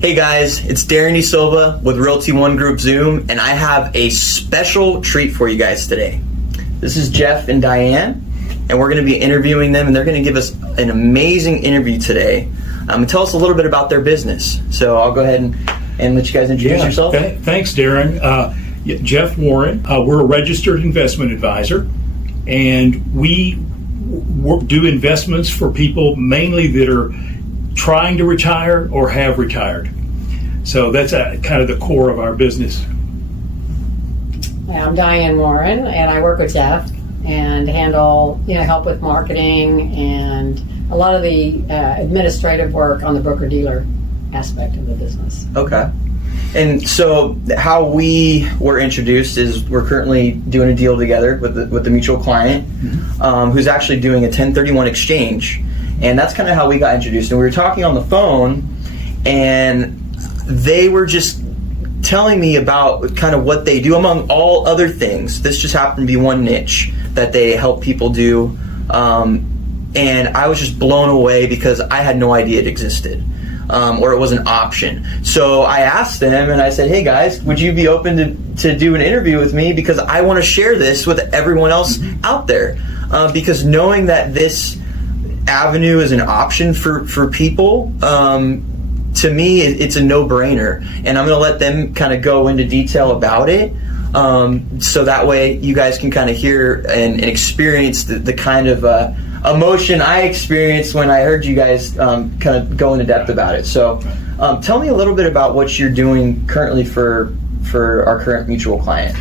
Hey guys, it's Darrin Desilva with Realty One Group Zoom, and I have a special treat for you guys today. This is Jeff and Diane, and we're going to be interviewing them, and they're going to give us an amazing interview today. And tell us a little bit about their business. So I'll go ahead and let you guys introduce yourself. Thanks, Darrin. Jeff Warren. We're a registered investment advisor, and we do investments for people mainly that are trying to retire or have retired. So that's kind of the core of our business. I'm Diane Warren, and I work with Jeff and handle help with marketing and a lot of the administrative work on the broker-dealer aspect of the business. Okay. And so how we were introduced is we're currently doing a deal together with the mutual client, who's actually doing a 1031 exchange. And that's kind of how we got introduced. And we were talking on the phone, and they were just telling me about kind of what they do among all other things. This just happened to be one niche that they help people do. And I was just blown away because I had no idea it existed. Or it was an option. So I asked them and I said, hey guys, would you be open to do an interview with me, because I want to share this with everyone else out there. Because knowing that this avenue is an option for people, to me it's a no-brainer, and I'm going to let them kind of go into detail about it, so that way you guys can kind of hear and experience the kind of emotion I experienced when I heard you guys kind of go into depth about it. So tell me a little bit about what you're doing currently for our current mutual client.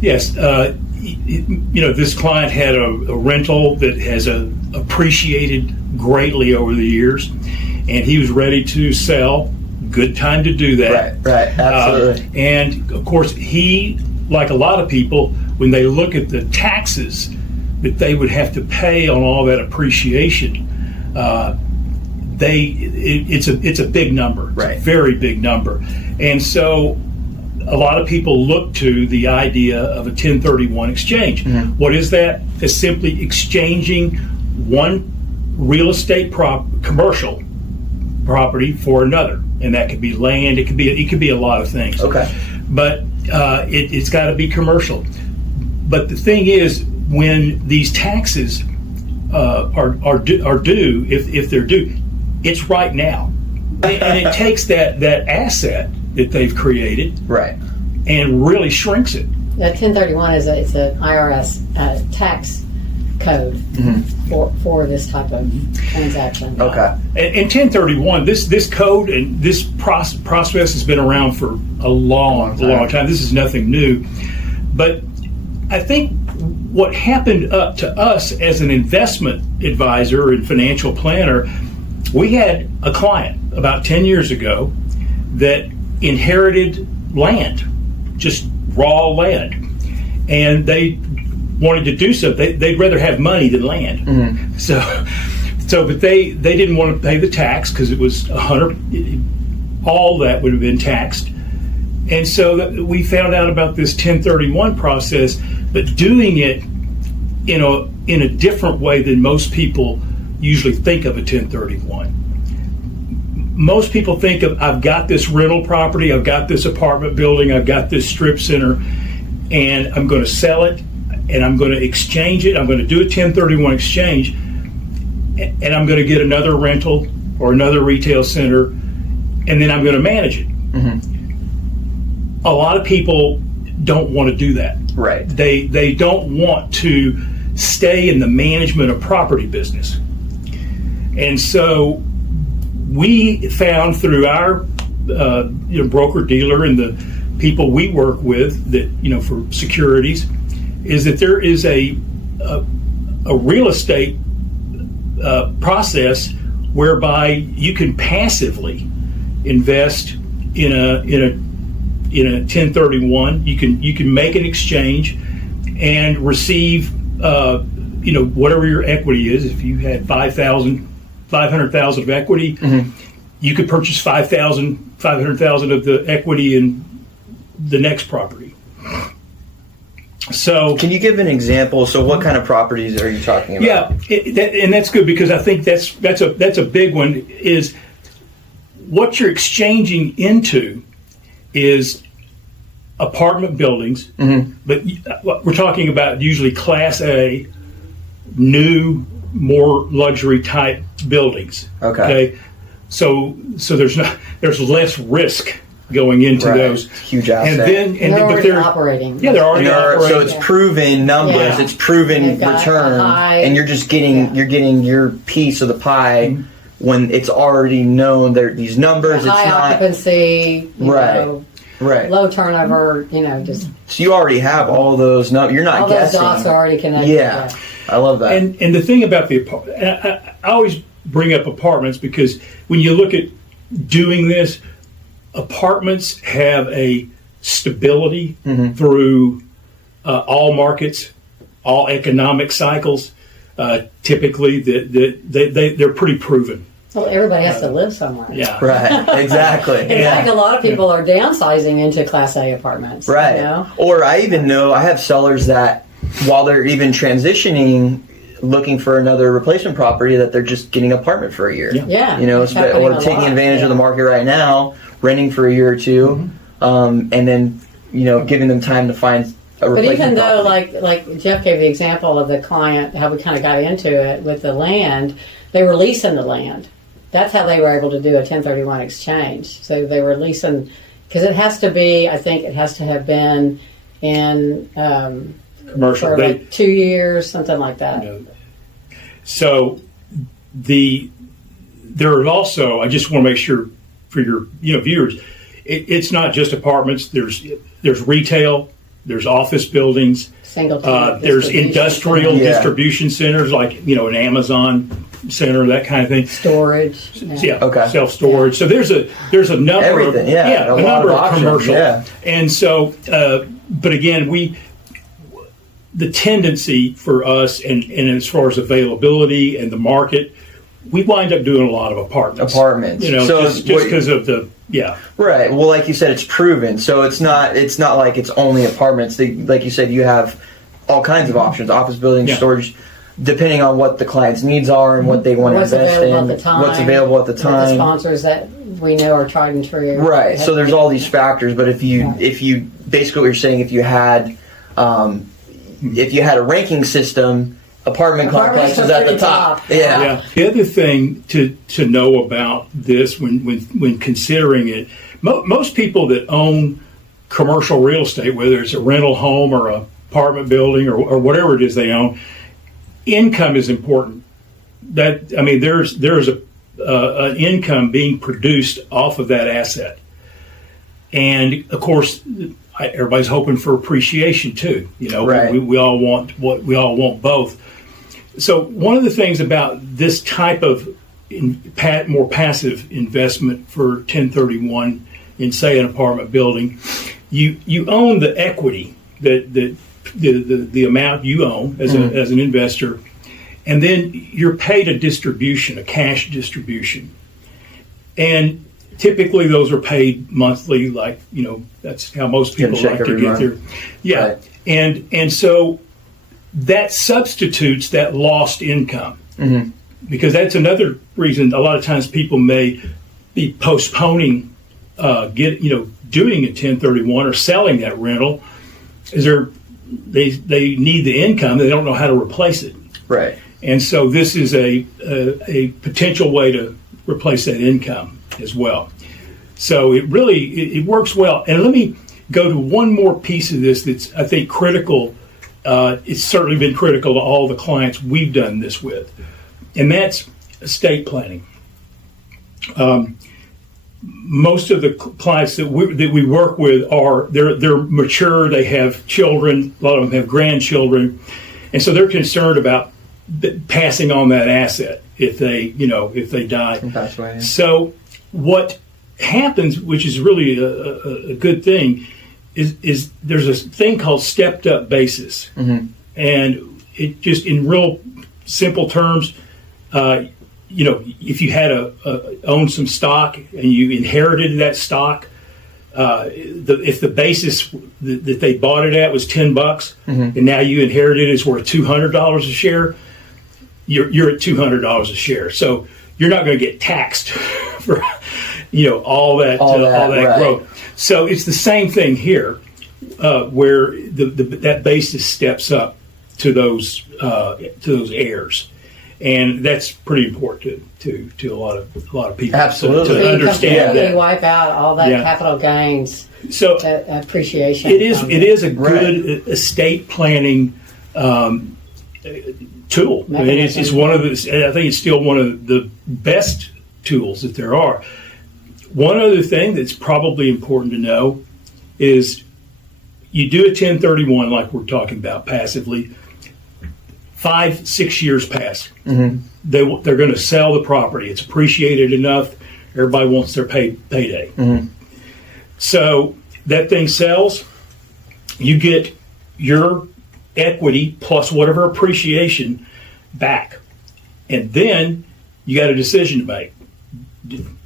Yes, this client had a rental that has appreciated greatly over the years, and he was ready to sell. Good time to do that. Right, absolutely. And of course, he, like a lot of people, when they look at the taxes that they would have to pay on all that appreciation, it's a big number. Right. It's a very big number. And so a lot of people look to the idea of a 1031 exchange. Mm-hmm. What is that? It's simply exchanging one real estate commercial property for another, and that could be land. It could be a lot of things. Okay. But it's got to be commercial. But the thing is, when these taxes are due, if they're due, it's right now, and it takes that asset that they've created, right, and really shrinks it. That 1031 it's an IRS tax code for this type of transaction. Okay. And 1031, this code and this process has been around for a long time. This is nothing new. But I think what happened to us as an investment advisor and financial planner, we had a client about 10 years ago that inherited land, just raw land, and they wanted to do so. They'd rather have money than land. Mm-hmm. But they didn't want to pay the tax because it was 100. All that would have been taxed, and so we found out about this 1031 process, but doing it in a different way than most people usually think of a 1031. Most people think of, I've got this rental property, I've got this apartment building, I've got this strip center, and I'm going to sell it, and I'm going to exchange it. I'm going to do a 1031 exchange, and I'm going to get another rental or another retail center, and then I'm going to manage it. Mm-hmm. A lot of people don't want to do that. Right. They don't want to stay in the management of property business. And so we found through our broker dealer and the people we work with that for securities is that there is a real estate process whereby you can passively invest in a 1031. You can make an exchange and receive whatever your equity is. If you had 500,000 of equity, mm-hmm. you could purchase 500,000 of the equity in the next property. So, can you give an example? So, what kind of properties are you talking about? Yeah, and that's good because I think that's a big one. Is what you're exchanging into is apartment buildings, but we're talking about usually Class A, new, more luxury type buildings. Okay. So there's less risk going into those. Huge asset. And they're already operating. Yeah, they're already operating. So it's proven numbers, Yeah. it's proven They've got return, a high- and you're just getting your piece of the pie when it's already known there these numbers. High it's not occupancy, you Right. know, right. low turnover, just So you already have all those numbers. You're not all those guessing. dots are already connected. Yeah, I love that. And the thing about the apartment, I always bring up apartments because when you look at doing this, apartments have a stability through all markets, all economic cycles. Typically, they're pretty proven. Well, everybody has to live somewhere. Yeah. Right, exactly. In fact, a lot of people are downsizing into Class A apartments. Right. You know? Or I even know I have sellers that while they're even transitioning, looking for another replacement property, that they're just getting an apartment for a year. Yeah. You know, It's happening or a taking lot. advantage of the market right now, renting for a year or two, and then, giving them time to find a But replacement even though, property. like Jeff gave the example of the client, how we kind of got into it with the land, they were leasing the land. That's how they were able to do a 1031 exchange. So they were leasing, because it has to be, I think it has to have been in Commercial. for like 2 years, something like that. So there are also, I just want to make sure for your viewers, it's not just apartments. There's retail, there's office buildings, Single tenant there's distribution industrial center, distribution centers like an Amazon center, that kind of thing. storage. Yeah, Okay. self-storage. So there's a number Everything, of yeah, a a lot number of of options, commercial. yeah. And so, but again, the tendency for us, and as far as availability and the market, we wind up doing a lot of apartments. So just because of the Right. Well, like you said, it's proven. So it's not like it's only apartments. Like you said, you have all kinds of options: office buildings, storage, depending on what the client's needs are and what they want to What's invest available in. at the time, what's available at the what time. the sponsors that we know are tried and true. Right. So there's all these factors. But if you basically what you're saying, if you had a ranking system, apartment complex is at the top. Yeah. The other thing to know about this when considering it, most people that own commercial real estate, whether it's a rental home or an apartment building or whatever it is they own, income is important. There's an income being produced off of that asset, and of course, everybody's hoping for appreciation too. Right. We all want both. So one of the things about this type of more passive investment for 1031 in, say, an apartment building, you own the equity, the amount you own as an investor, and then you're paid a distribution, a cash distribution, and typically those are paid monthly. Like that's how most people like to get their Right. and so that substitutes that lost income, because that's another reason a lot of times people may be postponing doing a 1031 or selling that rental, is they need the income, they don't know how to replace it. Right. And so this is a potential way to replace that income as well. So it works well. And let me go to one more piece of this that's, I think, critical. It's certainly been critical to all the clients we've done this with, and that's estate planning. Most of the clients that we work with they're mature. They have children. A lot of them have grandchildren, and so they're concerned about passing on that asset if they die. Pass away, yeah. So what happens, which is really a good thing, is there's a thing called stepped up basis, and it just in real simple terms. If you had owned some stock and you inherited that stock, if the basis that they bought it at was $10, and now you inherited it's worth $200 a share, you're at $200 a share. So you're not going to get taxed all that right. growth. So it's the same thing here, where that basis steps up to those heirs, and that's pretty important to a lot of people. Absolutely. to understand completely that. wipe out all that capital gains, So appreciation. it is a good estate planning tool. I mean, it's one of the. I think it's still one of the best tools that there are. One other thing that's probably important to know is you do a 1031 like we're talking about passively. 5-6 years pass. Mm-hmm. They're going to sell the property. It's appreciated enough. Everybody wants their payday. Mm-hmm. So that thing sells. You get your equity plus whatever appreciation back, and then you got a decision to make.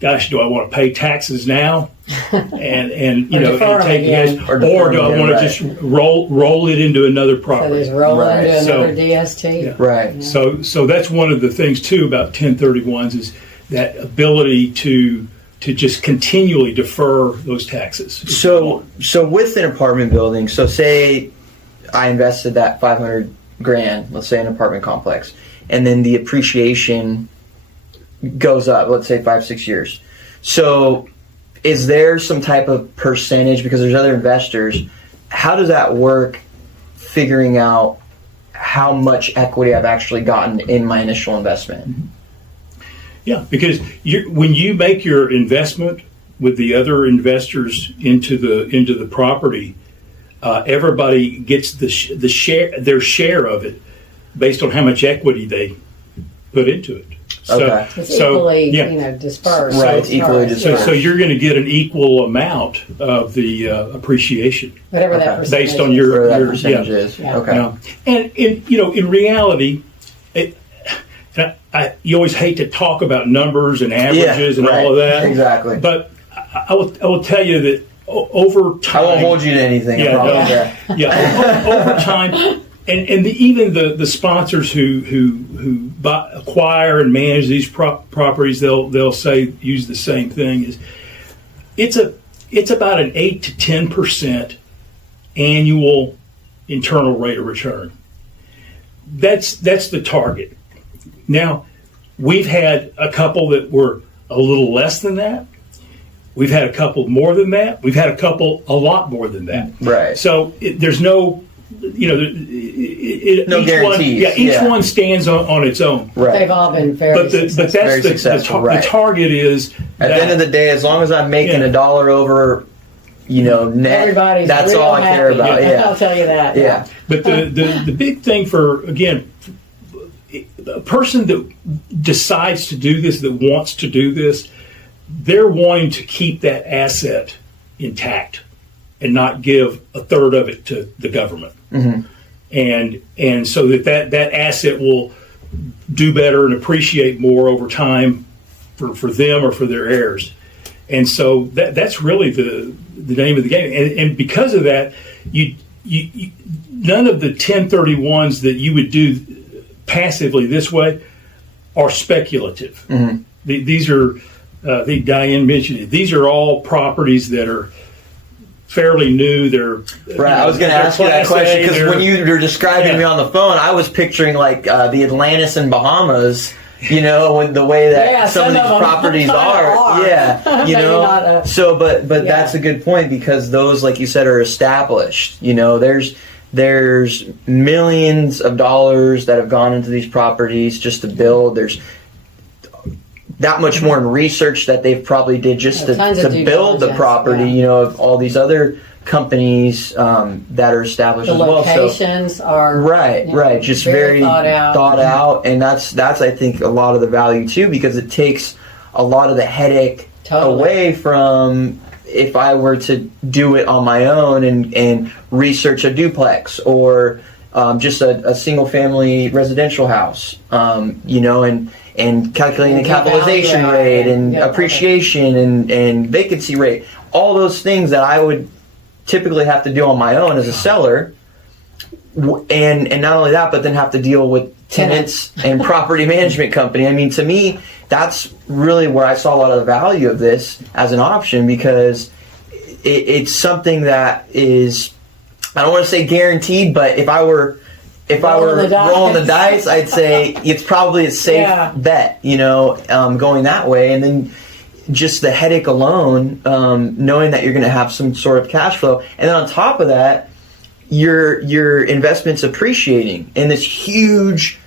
Gosh, do I want to pay taxes now, and and take this, or do I want to just roll it into another property? So there's roll Right. into another DST. Yeah. Right. Yeah. So that's one of the things too about 1031s is that ability to just continually defer those taxes. So with an apartment building, so say I invested that $500,000, let's say an apartment complex, and then the appreciation goes up, let's say 5-6 years. So is there some type of percentage, because there's other investors, how does that work, figuring out how much equity I've actually gotten in my initial investment? Mm-hmm. Yeah, because when you make your investment with the other investors into the property, everybody gets their share of it based on how much equity they put into it. Okay. It's equally, dispersed. Right, it's equally dispersed. So you're going to get an equul amount of the appreciation, Whatever that percentage based on is. Whatever that your percentage is. Yeah. Okay. And in reality, you always hate to talk about numbers and averages and all of that. Exactly. But I will tell you that over time, I won't hold you to anything. I promise. Over time. And even the sponsors who acquire and manage these properties, they'll say, use the same thing, is it's about an 8 to 10% annual internal rate of return. That's the target. Now, we've had a couple that were a little less than that. We've had a couple more than that. We've had a couple a lot more than that. Right. So there's no. No each guarantees. Each one stands on its own. Right. They've all been very successful. But that's Very successful, right. the target is. At the end of the day, as long as I'm making $1 over, net, Everybody's that's real all I care happy. about. Yeah. I'll tell you that. Yeah. But the big thing for, again, a person that decides to do this, that wants to do this, they're wanting to keep that asset intact and not give a third of it to the government. Mm-hmm. And so that asset will do better and appreciate more over time for them or for their heirs. And so that's really the name of the game. And because of that, you none of the 1031s that you would do passively this way are speculative. Mm-hmm. These are, I think Diane mentioned it, these are all properties that are fairly new. They're right. I was going to ask you that question because when you were describing me on the phone, I was picturing like the Atlantis and Bahamas. When the way that some of these properties are. Yeah. But that's a good point, because those, like you said, are established. There's millions of dollars that have gone into these properties just to build. There's that much more in research that they've probably did just to build the property, of all these other companies that are established the as well. Locations are right, just very thought out, and that's I think a lot of the value too, because it takes a lot of the headache away from if I were to do it on my own and research a duplex or just a single family residential house, and calculating the capitalization rate and appreciation and vacancy rate, all those things that I would typically have to do on my own as a seller, and not only that, but then have to deal with tenants and property management company. I mean, to me, that's really where I saw a lot of the value of this as an option, because it's something that is, I don't want to say guaranteed, but if I were rolling the dice, I'd say it's probably a safe bet, going that way. And then just the headache alone, knowing that you're going to have some sort of cash flow, and then on top of that, your investment's appreciating in this huge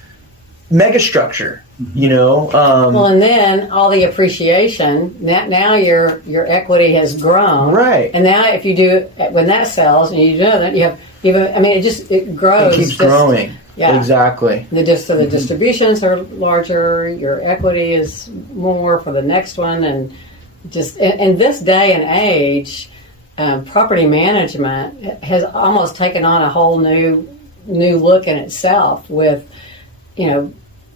mega structure. Well, and then all the appreciation. Now your equity has grown, right? And now if you do, when that sells, and you do that, you have even. I mean, it grows. It keeps growing. Yeah, exactly. The distributions are larger. Your equity is more for the next one, and just in this day and age, property management has almost taken on a whole new look in itself. With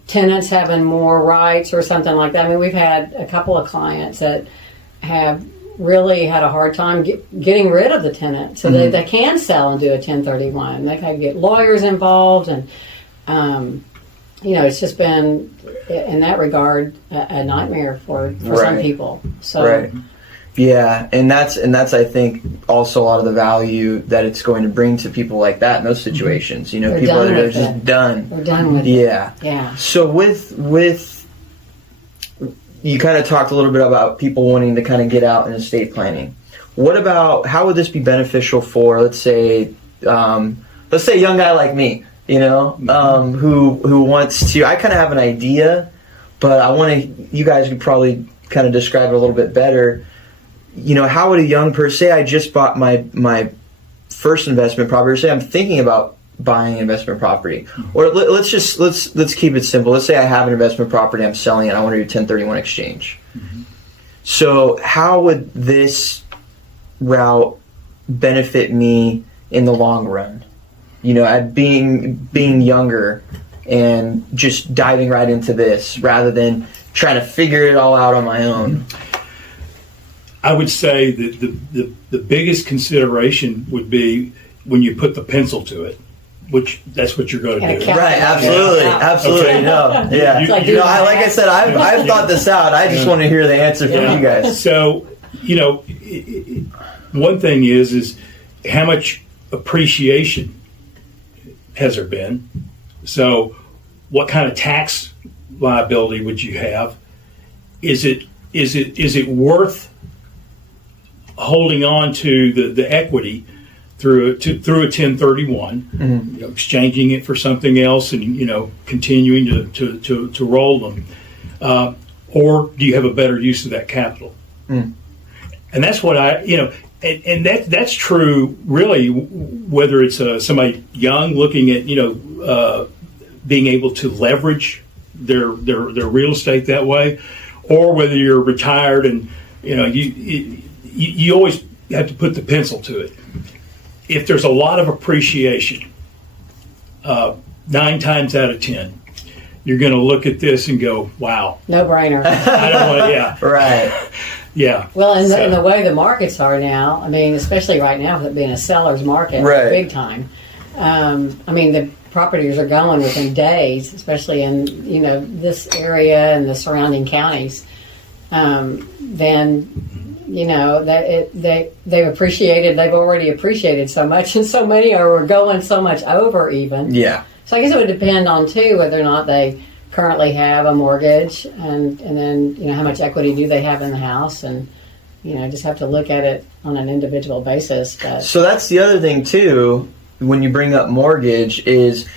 tenants having more rights or something like that. I mean, we've had a couple of clients that have really had a hard time getting rid of the tenant so that they can sell and do a 1031. They've had to get lawyers involved, and it's just been, in that regard, a nightmare for some people. So. Right. Yeah, and that's I think also a lot of the value that it's going to bring to people like that in those situations. People that are just done. We're done with it. Yeah. So with you kind of talked a little bit about people wanting to kind of get out in estate planning. What about, how would this be beneficial for, let's say a young guy like me, who wants to, I kind of have an idea, but I want to, you guys could probably kind of describe it a little bit better. How would a young person, say I just bought my first investment property, or say I'm thinking about buying an investment property, or let's keep it simple. Let's say I have an investment property, I'm selling it, I want to do 1031 exchange. So how would this route benefit me in the long run? At being younger and just diving right into this rather than trying to figure it all out on my own. I would say that the biggest consideration would be when you put the pencil to it, which that's what you're going to do. Right, absolutely. Okay. No, yeah. Like I said, I've thought this out. I just want to hear the answer from you guys. So, one thing is how much appreciation has there been? So, what kind of tax liability would you have? Is it worth holding on to the equity through a 1031, exchanging it for something else, and continuing to roll them, or do you have a better use of that capital? And that's what and that's true really, whether it's somebody young looking at being able to leverage their real estate that way, or whether you're retired and you always have to put the pencil to it. If there's a lot of appreciation, 9 times out of 10, you're going to look at this and go, "Wow, no brainer." I don't want to. Yeah, right. Yeah. Well, in the way the markets are now, I mean, especially right now with it being a seller's market, right, big time. I mean, the properties are going within days, especially in this area and the surrounding counties. Then. They've appreciated. They've already appreciated so much, and so many are going so much over even. Yeah. So I guess it would depend on too whether or not they currently have a mortgage, and then how much equity do they have in the house, and just have to look at it on an individual basis. But so that's the other thing too. When you bring up mortgage, is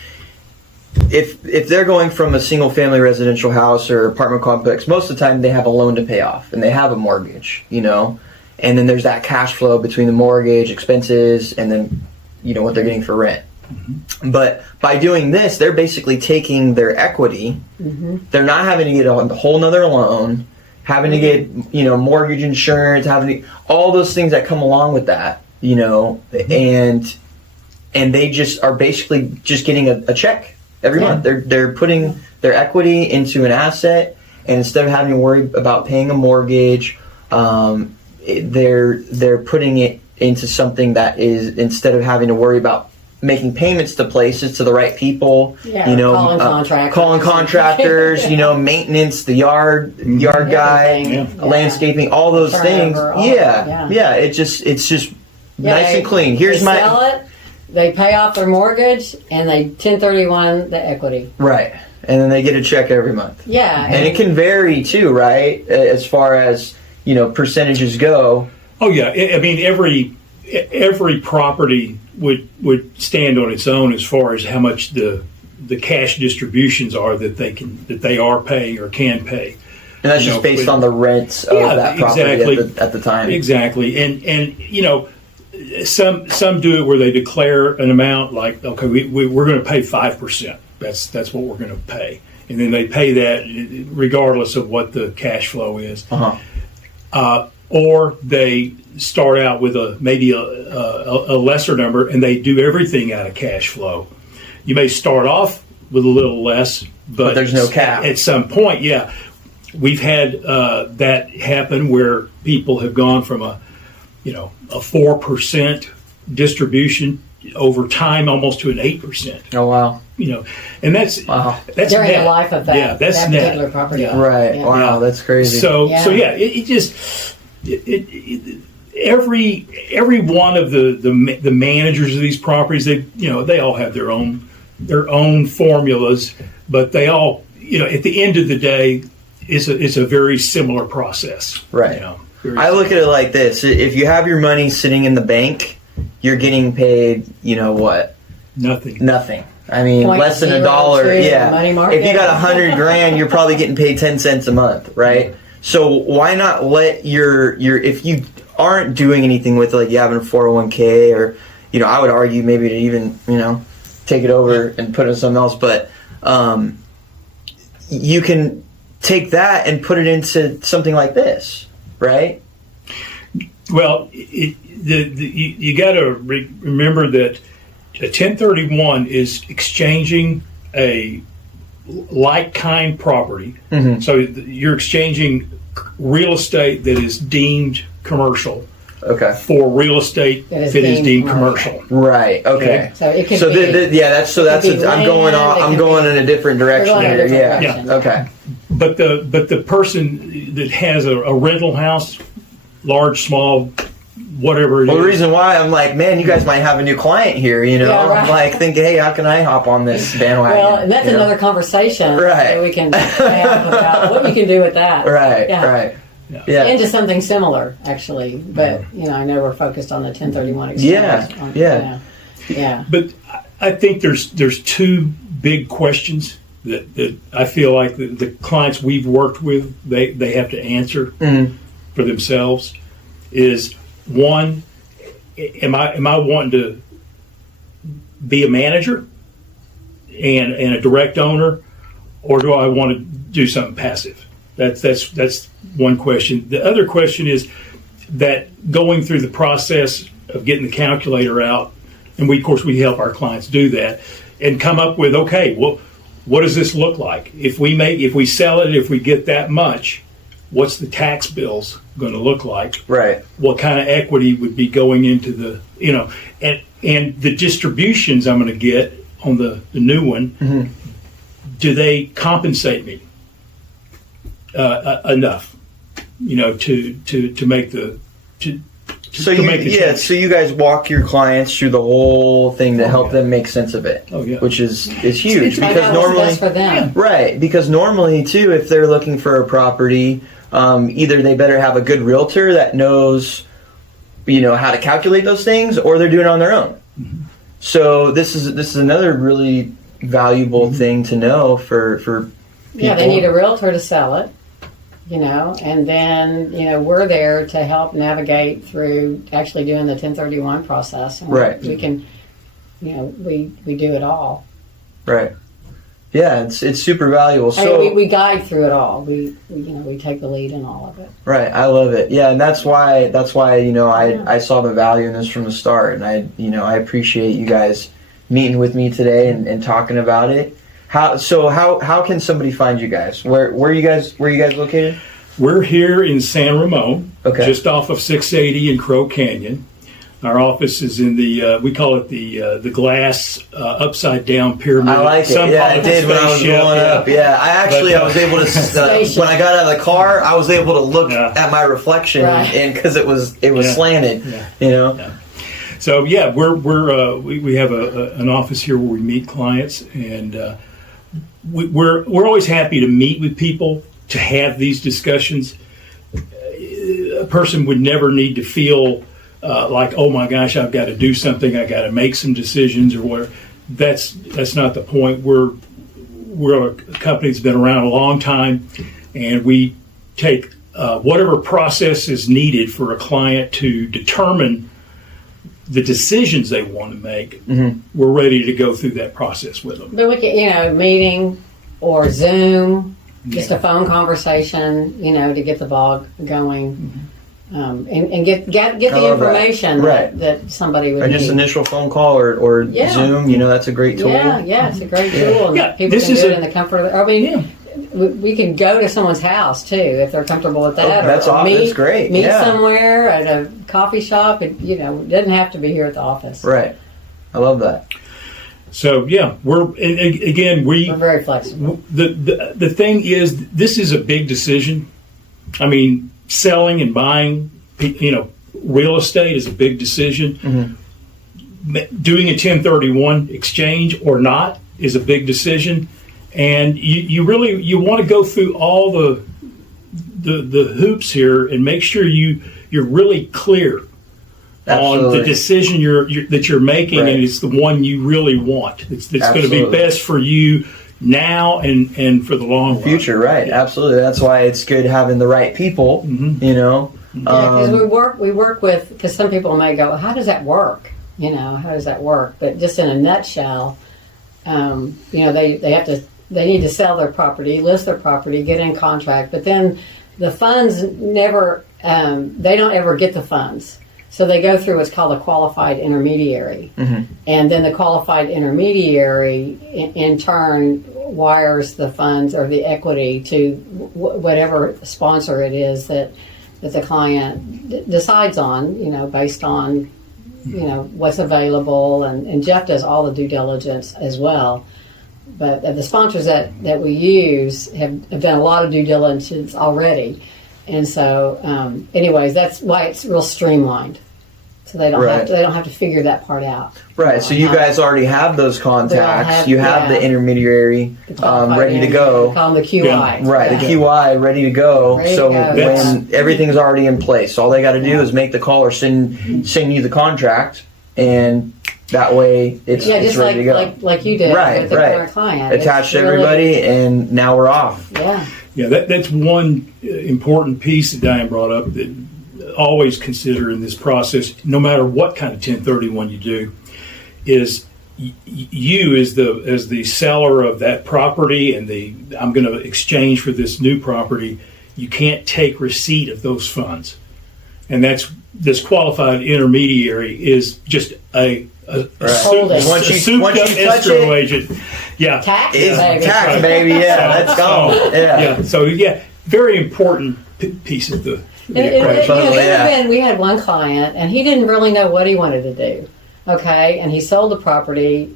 if they're going from a single family residential house or apartment complex, most of the time they have a loan to pay off and they have a mortgage, and then there's that cash flow between the mortgage expenses and then what they're getting for rent. But by doing this, they're basically taking their equity. They're not having to get a whole nother loan, having to get mortgage insurance, all those things that come along with that, and they just are basically just getting a check every month. They're putting their equity into an asset, and instead of having to worry about paying a mortgage, they're putting it into something that is, instead of having to worry about making payments to places, to the right people. Yeah, You know, calling contractors. you know, maintenance, the yard guy, Everything. Yeah. landscaping, all those things. Turnover, all Yeah, that, yeah. It's just nice and clean. They sell it, they pay off their mortgage, and they 1031 the equity. Right. And then they get a check every month. Yeah. And it can vary too, right? As far as, you know, percentages go. Oh yeah, I mean every property would stand on its own as far as how much the cash distributions are that they are paying or can pay. And that's just based on the rents of that property at the time. Exactly. And you know, some do it where they declare an amount like, okay, we're going to pay 5%. That's what we're going to pay, and then they pay that regardless of what the cash flow is. Or they start out with maybe a lesser number, and they do everything out of cash flow. You may start off with a little less, but there's no cap. At some point, yeah. We've had that happen where people have gone from a 4% distribution over time almost to an 8%. Oh wow! You know, and that's during net. the life of that. Yeah, that's that net. particular property. Yeah. Right. Yeah. Wow, that's crazy. So yeah, every one of the managers of these properties, they all have their own formulas, but they all, at the end of the day, it's a very similar process. Right. I look at it like this: if you have your money sitting in the bank, you're getting paid. You know what? Nothing. I mean, less than $1. Yeah. If you got 100 grand, you're probably getting paid 10 cents a month, right? So why not let your if you aren't doing anything with it, like you have a 401k, or I would argue maybe to even take it over and put it in something else, but you can take that and put it into something like this, right? Well, you got to remember that a 1031 is exchanging a like-kind property. Mm-hmm. So you're exchanging real estate that is deemed commercial for real estate that is deemed commercial. Right. Okay. So it can I'm going in a different direction here. Yeah. Okay. But the person that has a rental house, large, small, whatever it is. The reason why I'm like, man, you guys might have a new client here, Yeah, right. I'm like thinking, hey, how can I hop on this bandwagon? Well, and that's another conversation right. that we can have about what you can do with that. Right, yeah. right. Yeah. Into something similar, actually. But, I know we're focused on the 1031 exchange. Yeah. But I think there's two big questions that I feel like the clients we've worked with, they have to answer for themselves. Is one, am I wanting to be a manager and a direct owner, or do I want to do something passive? That's one question. The other question is that going through the process of getting the calculator out, and we help our clients do that and come up with, okay, well, what does this look like? If we sell it, if we get that much, what's the tax bills going to look like? Right. What kind of equity would be going into the, and the distributions I'm going to get on the new one, do they compensate me enough, to make the, so you guys walk your clients through the whole thing to help them make sense of it. Oh yeah. Which is huge because normally best for them. Right, because normally too, if they're looking for a property, either they better have a good realtor that knows, how to calculate those things, or they're doing it on their own. Mm-hmm. So this is another really valuable thing to know for people. Yeah, they need a realtor to sell it, and then we're there to help navigate through actually doing the 1031 process. And right. We can, we do it all. Right. Yeah, it's super valuable. So we guide through it all. We take the lead in all of it. Right, I love it. Yeah, and that's why I saw the value in this from the start, and I appreciate you guys meeting with me today and talking about it. How can somebody find you guys? Where are you guys located? We're here in San Ramon, okay, just off of 680 in Crow Canyon. Our office is in the we call it the glass upside down pyramid. I like it. Yeah, I did when I was growing up. Yeah, I was able to when I got out of the car, I was able to look at my reflection, and because it was slanted, you know. Yeah. So we have an office here where we meet clients, and we're always happy to meet with people to have these discussions. A person would never need to feel like, oh my gosh, I've got to do something, I got to make some decisions or whatever. That's not the point. We're a company that's been around a long time, and we take whatever process is needed for a client to determine the decisions they want to make. Mm-hmm. We're ready to go through that process with them. But we can, meeting or Zoom, just a phone conversation, to get the ball going. Mm-hmm. And get the information that somebody would need. Or just initial phone call or Zoom, that's a great tool. Yeah, it's a great tool. And people can do it in the comfort of we can go to someone's house too if they're comfortable with that. That's awesome. That's great. Meet somewhere at a coffee shop. It doesn't have to be here at the office. Right. I love that. So we're very flexible. The thing is, this is a big decision. I mean, selling and buying, real estate is a big decision. Mm-hmm. Doing a 1031 exchange or not is a big decision, and you want to go through all the hoops here and make sure you're really clear on the decision that you're making, and it's the one you really want. It's going to be best for you now and for the long future, run. Right? Yeah. Absolutely. That's why it's good having the right people. Mm-hmm. Because we work with, because some people may go, how does that work? How does that work? But just in a nutshell, they need to sell their property, list their property, get in contract, but then the funds never, they don't ever get the funds. So they go through what's called a qualified intermediary. Mm-hmm. And then the qualified intermediary, in turn, wires the funds or the equity to whatever sponsor it is that the client decides on, based on, what's available. And Jeff does all the due diligence as well. But the sponsors that we use have done a lot of due diligence already. And so, anyways, that's why it's real streamlined. So they don't have to figure that part out. Right. So you guys already have those contacts. You have the intermediary ready to go. We call them the QI. Yeah. Right. The QI ready to go. When everything's already in place, all they got to do is make the call or send you the contract, and that way it's ready to go. Like you did with the current client. Attached to everybody, and now we're off. Yeah. Yeah, that's one important piece that Diane brought up that always consider in this process, no matter what kind of 1031 you do, is you as the seller of that property and I'm going to exchange for this new property, you can't take receipt of those funds. And this qualified intermediary is just a souped up escrow agent. Yeah. Tax baby. Yeah, let's go. So very important piece of the we had one client, and he didn't really know what he wanted to do. Okay, and he sold the property.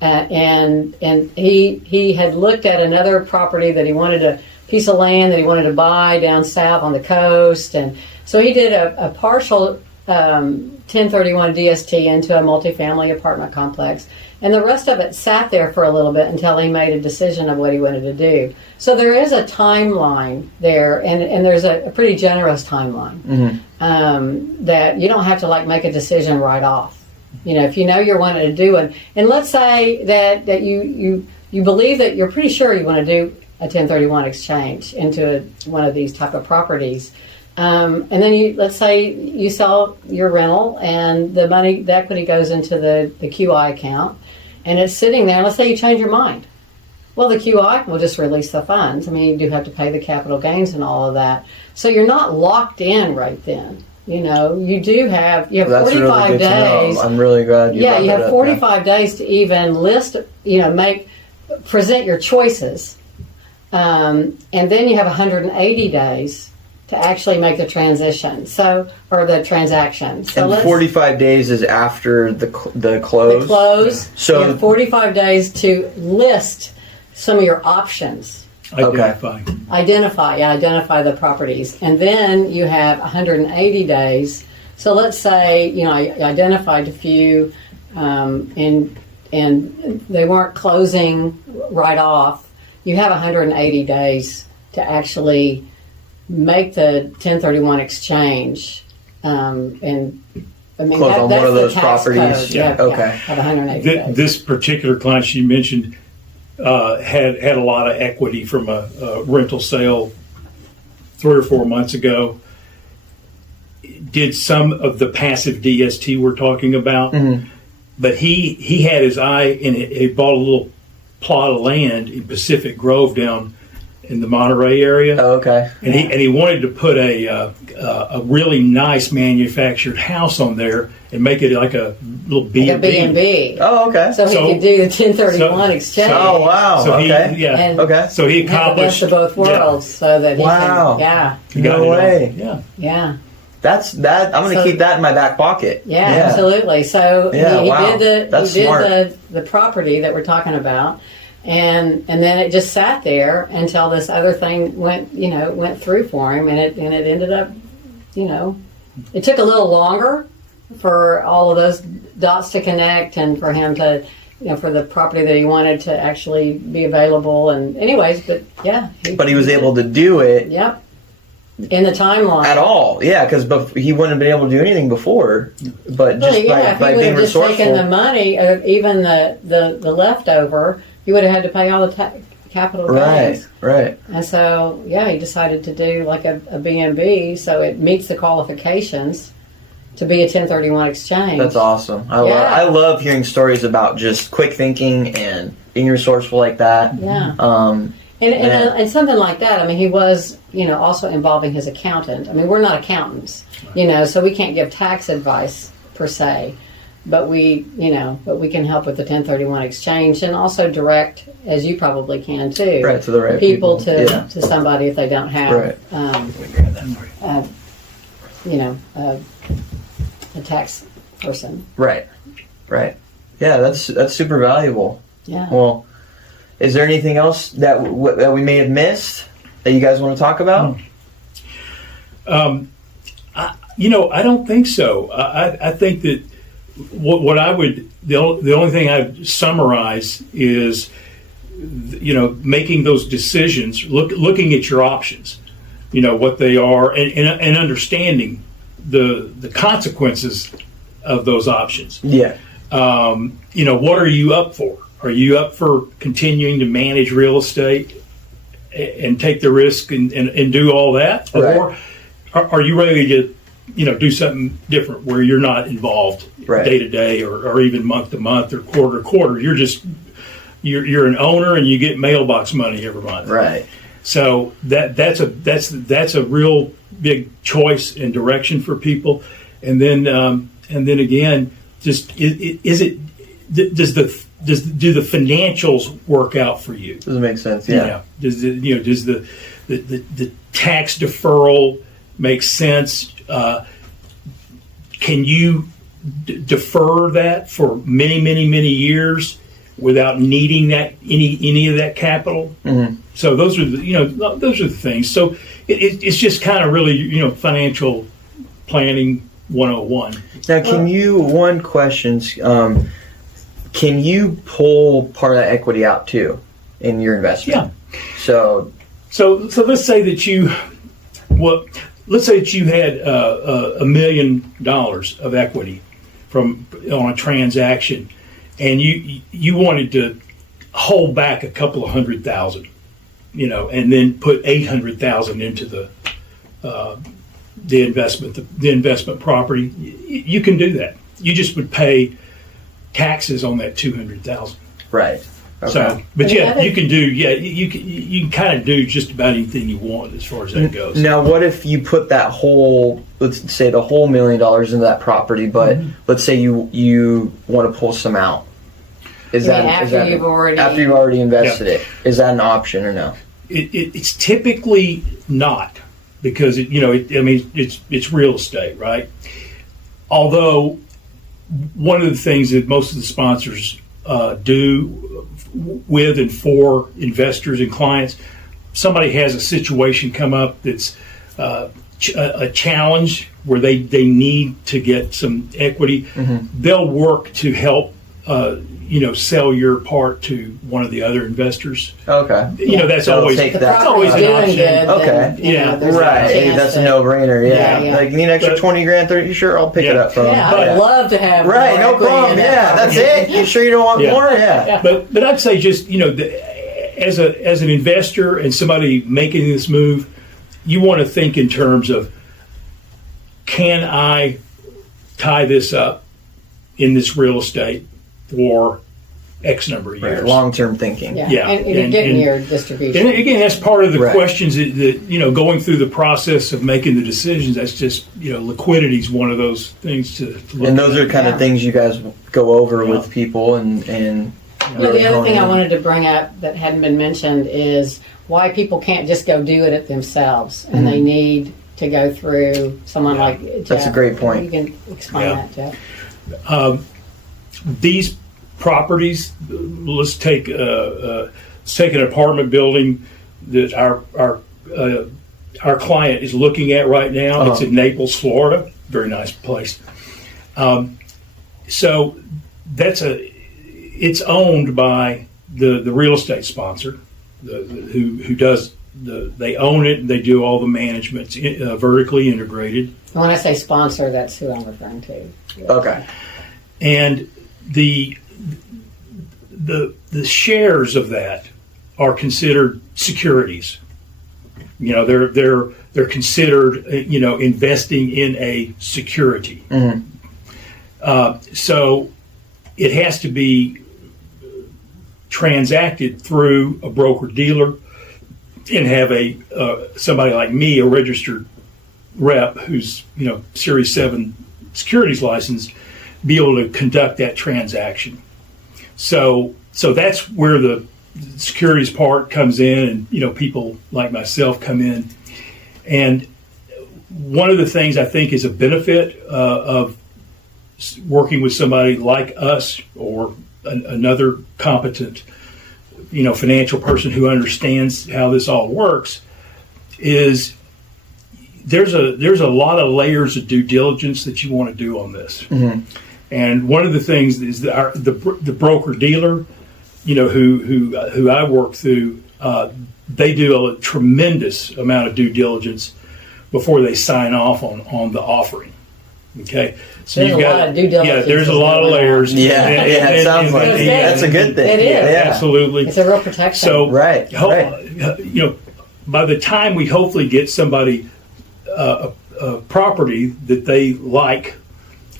And he had looked at another property that he wanted, a piece of land that he wanted to buy down south on the coast, and so he did a partial 1031 DST into a multifamily apartment complex. And the rest of it sat there for a little bit until he made a decision of what he wanted to do. So there is a timeline there, and there's a pretty generous timeline that you don't have to make a decision right off. If you know you're wanting to do it, and let's say that you believe that you're pretty sure you want to do a 1031 exchange into one of these type of properties. And then let's say you sell your rental, and the equity goes into the QI account, and it's sitting there. Let's say you change your mind. Well, the QI will just release the funds. I mean, you do have to pay the capital gains and all of that. So you're not locked in right then. You have 45 days. I'm really glad you brought you have that up, 45 days to even list, present your choices. And then you have 180 days to actually make the transition. So, or the transaction. So And 45 days is after the close. the close. So- you have 45 days to list some of your options. Identify the properties, and then you have 180 days. So let's say I identified a few, and they weren't closing right off. You have 180 days to actually make the 1031 exchange, and I mean Close on that's one of the those tax properties. code. Yeah. Okay. Have 180 days. This particular client she mentioned had a lot of equity from a rental sale 3 or 4 months ago. Did some of the passive DST we're talking about, but he had his eye and he bought a little plot of land in Pacific Grove down in the Monterey area. Oh, okay. And he wanted to put a really nice manufactured house on there and make it like a little B&B. Like a B&B. Oh, okay. So he could do the 1031 exchange. Oh, wow. So okay. And So he have the accomplished best of both worlds, so that he Wow. can. He got No it all. way. Yeah. That's that. I'm going to So- keep that in my back pocket. Yeah, absolutely. So Yeah, he wow. did That's the smart. the property that we're talking about, and then it just sat there until this other thing went through for him, and it ended up, it took a little longer for all of those dots to connect and for him to, for the property that he wanted to actually be available. And anyways, but yeah. But he was able to do it Yep. In the timeline. at all. Yeah, because he wouldn't have been able to do anything before. But just Well, yeah, if by he would being have just taken the resourceful. money, or even the leftover, he would have had to pay all the capital gains. Right. And so, yeah, he decided to do like a B&B, so it meets the qualifications to be a 1031 exchange. That's awesome. I Yeah. love hearing stories about just quick thinking and being resourceful like that. Yeah. Yeah. And something like that, I mean, he was, also involving his accountant. I mean, we're not accountants, so we can't give tax advice per se. But we can help with the 1031 exchange and also direct, as you probably can too, Right, to the right people people. Yeah. to somebody if they don't have, Right. a tax person. Right. Yeah, that's super valuable. Yeah. Well, is there anything else that we may have missed that you guys want to talk about? I don't think so. I think that what I would the only thing I'd summarize is making those decisions, looking at your options, what they are, and understanding the consequences of those options. Yeah. What are you up for? Are you up for continuing to manage real estate and take the risk and do all that, Right. or are you ready to do something different where you're not involved Right. day to day or even month to month or quarter to quarter? You're just you're an owner and you get mailbox money every month. Right. So that's a real big choice and direction for people. And then again, just do the financials work out for you? Does it make sense? Yeah. Does the tax deferral make sense? Can you defer that for many, many, many years without needing that any of that capital? Mm-hmm. So those are the things. So it's just kind of really financial planning 101. Now, one question, can you pull part of that equity out too in your investment? Yeah. So let's say that you had $1 million of equity on a transaction, and you wanted to hold back a couple of $100,000, and then put $800,000 into the investment property. You can do that. You just would pay taxes on that $200,000. right. Okay. So, but yeah, you can do. Yeah, you can kind of do just about anything you want as far as that goes. Now, what if you put that whole, let's say the whole $1 million into that property, but let's say you want to pull some out? After you've already invested it? Is that an option or no? It's typically not. because it's real estate, right? Although one of the things that most of the sponsors do with and for investors and clients, somebody has a situation come up that's a challenge where they need to get some equity, they'll work to help sell your part to one of the other investors. Okay. That's So always take The that. that's always an property's doing option. good. Okay. Then, Yeah. there's a Right. chance That's a that- no-brainer. Yeah. Yeah. Like, you need an extra But- 20 grand, 30, sure, I'll pick it Yeah. up from them. Yeah, I would love to have Right, more no equity problem. in that Yeah, that's property. it. You sure you don't want Yeah. more? Yeah. But I'd say just as an investor and somebody making this move, you want to think in terms of, can I tie this up in this real estate for X number of years? Long-term thinking. Yeah, Yeah. and you're getting And- your distribution. And again, that's part of the Right. questions that going through the process of making the decisions. That's just liquidity is one of those things to look And those at. are kind Yeah. of things you guys go over Yeah. with people and The other thing I wanted to bring up that hadn't been mentioned is why people can't just go do it themselves, and they need to go through someone Yeah. like Jeff. That's a great point. You can explain Yeah. that, Jeff. These properties, let's take an apartment building that our client is looking at right now. It's in Naples, Florida. Very nice place. So it's owned by the real estate sponsor, who does they own it and they do all the management. It's vertically integrated. And when I say sponsor, that's who I'm referring to. Okay. And the shares of that are considered securities. They're considered investing in a security. So it has to be transacted through a broker dealer and have somebody like me, a registered rep who's Series 7 securities license, be able to conduct that transaction. So that's where the securities part comes in, and people like myself come in. And one of the things I think is a benefit of working with somebody like us or another competent financial person who understands how this all works is there's a lot of layers of due diligence that you want to do on this. And one of the things is that the broker dealer, who I work through, they do a tremendous amount of due diligence before they sign off on the offering. Okay, so There's you've a got lot of due diligence there's a lot of layers. Yeah, it sounds like It's that's a good thing. It is. Yeah. Absolutely. It's a real protection. So Right. by the time we hopefully get somebody a property that they like,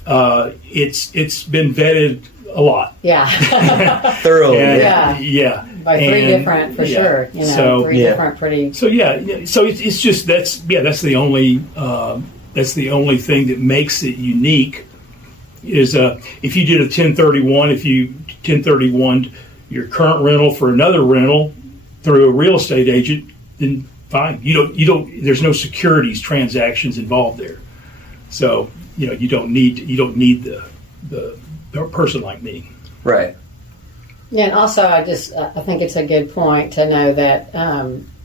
it's been vetted a lot. yeah, Thoroughly. And, Yeah. yeah. by three And, different for yeah. sure. So three different pretty. so it's just that's the only thing that makes it unique is if you did a 1031, if you 1031 your current rental for another rental through a real estate agent, then fine. You don't there's no securities transactions involved there. So you don't need the person like me. Right. Yeah, and also I think it's a good point to know that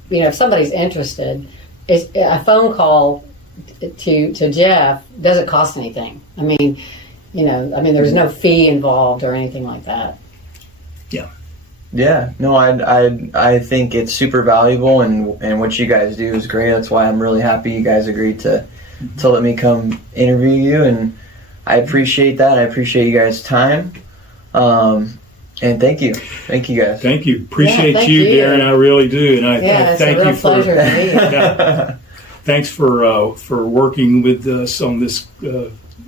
if somebody's interested, a phone call to Jeff doesn't cost anything. I mean, there's no fee involved or anything like that. Yeah. Yeah, no, I think it's super valuable, and what you guys do is great. That's why I'm really happy you guys agreed to let me come interview you, and I appreciate that. I appreciate you guys' time, and thank you guys. Thank you. Appreciate thank you, you. Darrin. I really do, and I Yeah, thank it's a real you for. pleasure to be here. Yeah. Thanks for working with us on this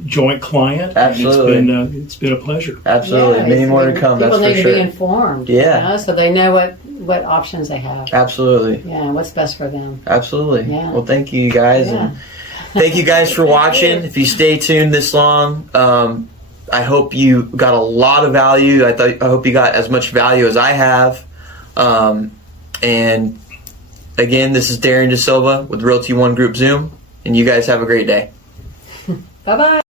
joint client. Absolutely. It's been a pleasure. Absolutely, Yeah, many more to come. That's People for need to sure. be informed. Yeah. So they know what options they have. Absolutely. Yeah, what's best for them. Absolutely. Yeah. Well, thank you guys, Yeah. and thank you guys for watching. If you stay tuned this long, I hope you got a lot of value. I hope you got as much value as I have, and again, this is Darrin Desilva with Realty One Group Zoom, and you guys have a great day. Bye-bye.